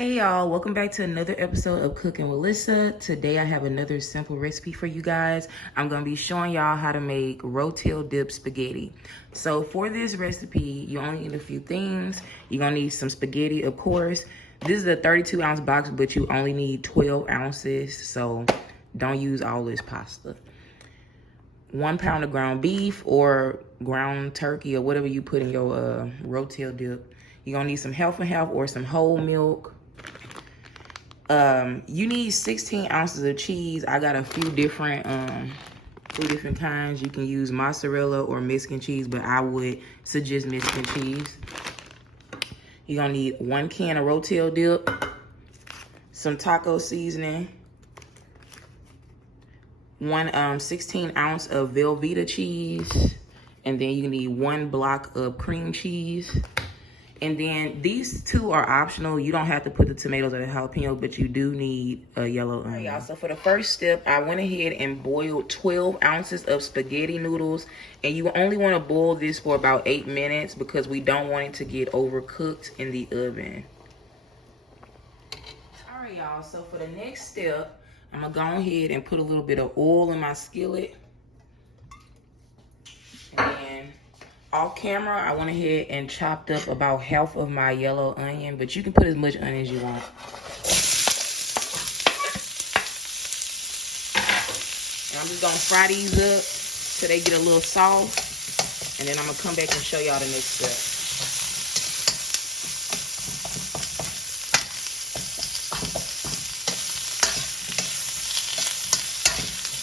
Hey y'all, welcome back to another episode of Cooking with Lyssa. Today I have another simple recipe for you guys. I'm going to be showing y'all how to make Rotel dip spaghetti. So for this recipe, you only need a few things. You're going to need some spaghetti, of course. This is a 32 ounce box, but you only need 12 ounces. So don't use all this pasta. 1 pound of ground beef or ground turkey or whatever you put in your Rotel dip. You're going to need some half and half or some whole milk. You need 16 ounces of cheese. I got a few different kinds. You can use mozzarella or Mexican cheese, but I would suggest Mexican cheese. You're gonna need 1 can of Rotel dip, some taco seasoning, 16 ounce of velveeta cheese, and then you need 1 block of cream cheese. And then these two are optional. You don't have to put the tomatoes or the jalapeno, but you do need a yellow onion. Y'all, so for the first step, I went ahead and boiled 12 ounces of spaghetti noodles. And you only want to boil this for about 8 minutes because we don't want it to get overcooked in the oven. All right, y'all, so for the next step, I'm going to go ahead and put a little bit of oil in my skillet. And then off camera, I went ahead and chopped up about half of my yellow onion, but you can put as much onion as you want. And I'm just gonna fry these up till they get a little soft, and then I'm gonna come back and show y'all the next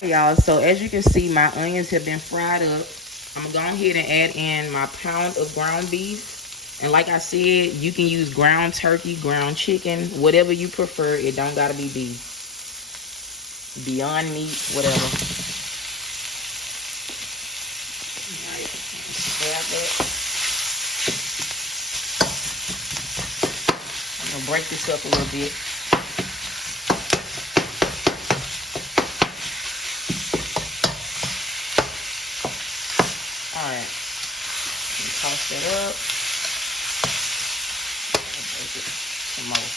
step. Y'all, so as you can see, my onions have been fried up. I'm gonna go ahead and add in my pound of ground beef. And like I said, you can use ground turkey, ground chicken, whatever you prefer. It don't gotta be beef. Beyond meat, whatever. Alright, stab that. I'm gonna break this up a little bit. Alright, toss that up. Break it some more.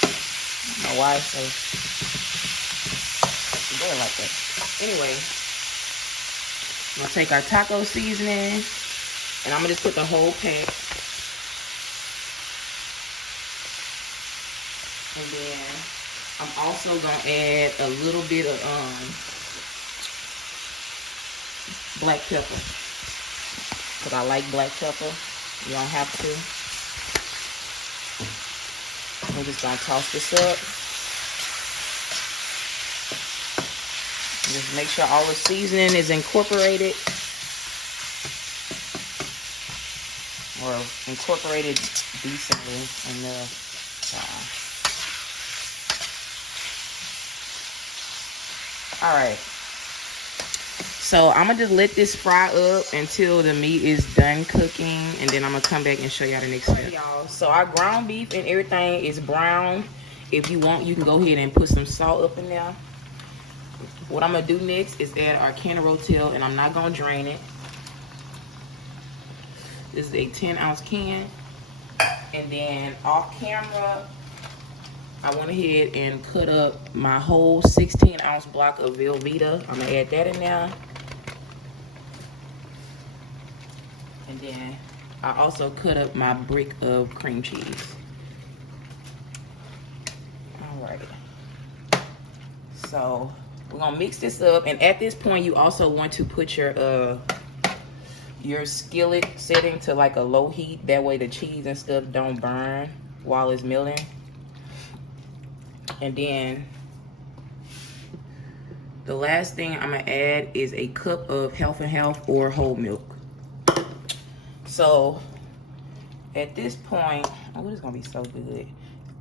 I don't know why it's so together like that. Anyway, I'm gonna take our taco seasoning and I'm gonna just put the whole pack. And then I'm also gonna add a little bit of black pepper, because I like black pepper. You don't have to. I'm just gonna toss this up. And just make sure all the seasoning is incorporated, or incorporated decently in the All right, so I'm gonna just let this fry up until the meat is done cooking, and then I'm gonna come back and show y'all the next step. Y'all, so our ground beef and everything is brown. If you want, you can go ahead and put some salt up in there. What I'm gonna do next is add our can of Rotel, and I'm not gonna drain it. This is a 10 ounce can. And then off camera, I went ahead and cut up my whole 16 ounce block of velveeta. I'm gonna add that in there. And then I also cut up my brick of cream cheese. All right. So we're gonna mix this up. And at this point, you also want to put your skillet setting to like a low heat. That way the cheese and stuff don't burn while it's milling. And then the last thing I'm gonna add is a cup of half and half or whole milk. So at this point, oh, it's gonna be so good.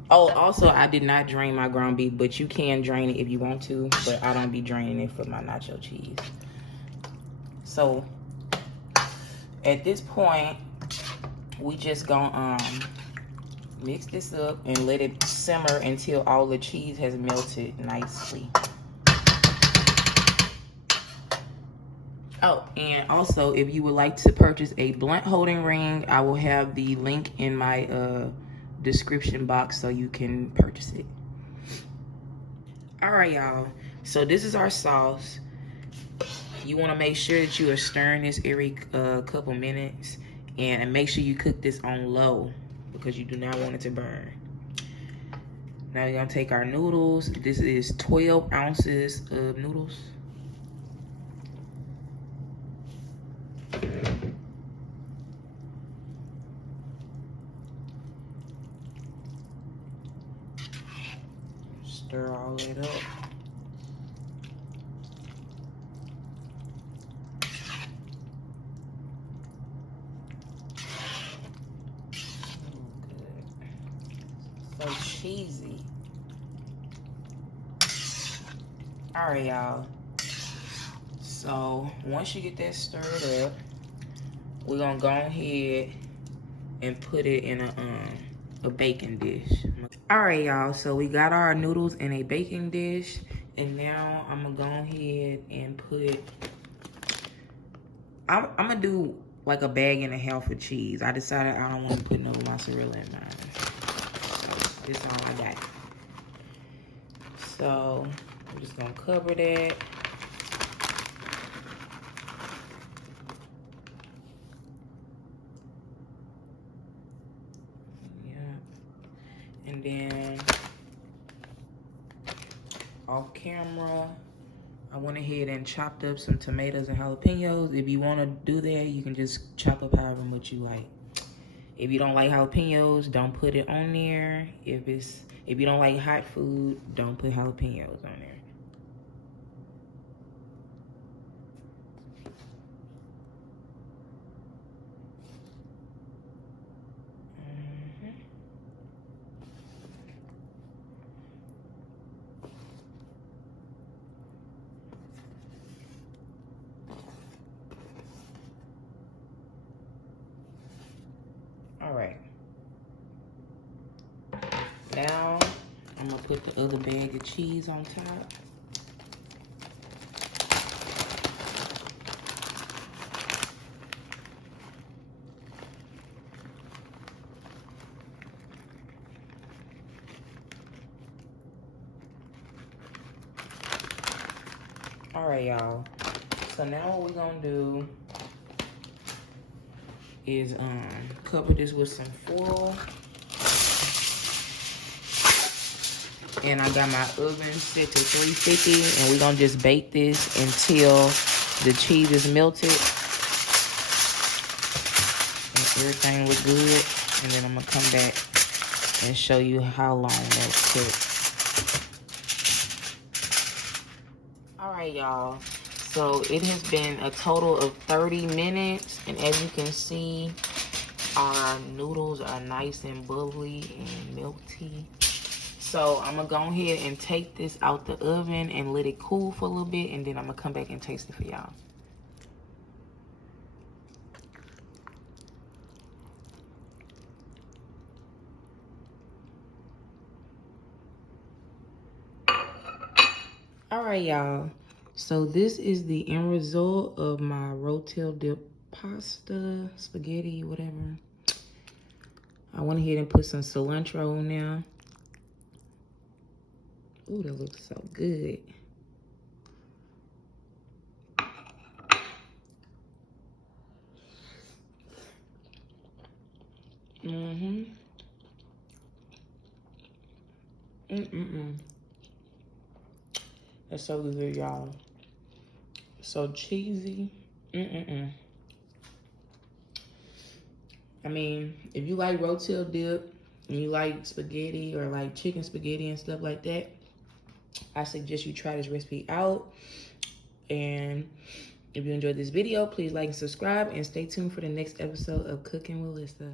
Oh, also I did not drain my ground beef, but you can drain it if you want to, but I don't be draining it for my nacho cheese. So at this point, we just gonna mix this up and let it simmer until all the cheese has melted nicely. Oh, and also, if you would like to purchase a blunt holding ring, I will have the link in my description box so you can purchase it. All right, y'all. So this is our sauce. You want to make sure that you are stirring this every couple minutes, and make sure you cook this on low because you do not want it to burn. Now we're gonna take our noodles. This is 12 ounces of noodles. Stir all that up. So cheesy. All right, y'all. So once you get that stirred up, we're gonna go ahead and put it in a baking dish. All right, y'all. So we got our noodles in a baking dish, and now I'm gonna go ahead and put. I'm gonna do like a bag and a half of cheese. I decided I don't want to put no mozzarella in mine. So this is all I got. So I'm just gonna cover that. Yeah. And then off camera, I went ahead and chopped up some tomatoes and jalapenos. If you want to do that, you can just chop up however much you like. If you don't like jalapenos, don't put it on there. If you don't like hot food, don't put jalapenos on there. All right. Now, I'm gonna put the other bag of cheese on top. All right, y'all. So now what we're gonna do is cover this with some foil. And I got my oven set to 350, and we're gonna just bake this until the cheese is melted and everything looks good. And then I'm gonna come back and show you how long that's took. All right, y'all. So it has been a total of 30 minutes, and as you can see, our noodles are nice and bubbly and melty. So I'm gonna go ahead and take this out the oven and let it cool for a little bit, and then I'm gonna come back and taste it for y'all. All right, y'all. So this is the end result of my Rotel dip pasta, spaghetti, whatever. I went ahead and put some cilantro in there. Ooh, that looks so good. That's so good, y'all. So cheesy. I mean, if you like Rotel dip and you like spaghetti or like chicken spaghetti and stuff like that, I suggest you try this recipe out. And if you enjoyed this video, please like and subscribe, and stay tuned for the next episode of Cooking with Lyssa.